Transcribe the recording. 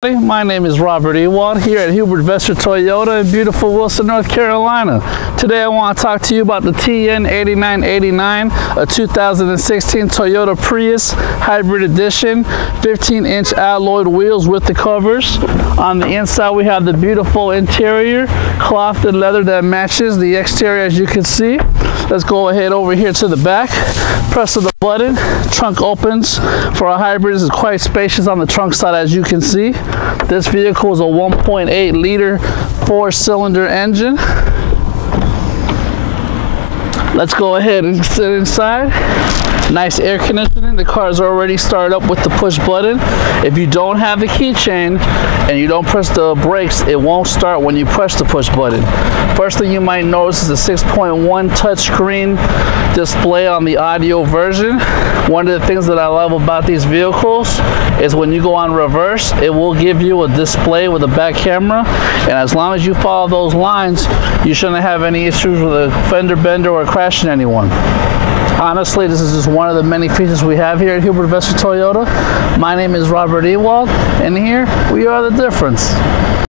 My name is Robert Ewald here at Hubert Vester Toyota in beautiful Wilson, North Carolina. Today I want to talk to you about the TN8989, a 2016 Toyota Prius Hybrid Edition, 15-inch alloyed wheels with the covers. On the inside we have the beautiful interior, cloth and leather that matches the exterior as you can see. Let's go ahead over here to the back. Press of the button, trunk opens. For a hybrid, this is quite spacious on the trunk side as you can see. This vehicle is a 1.8 liter 4-cylinder engine. Let's go ahead and sit inside. Nice air conditioning. The car is already started up with the push button. If you don't have the keychain and you don't press the brakes, it won't start when you press the push button. First thing you might notice is a 6.1 touchscreen display on the audio version. One of the things that I love about these vehicles is when you go on reverse, it will give you a display with a back camera, and as long as you follow those lines, you shouldn't have any issues with a fender bender or crashing anyone. Honestly, this is just one of the many features we have here at Hubert Vester Toyota. My name is Robert Ewald, and here we are the difference.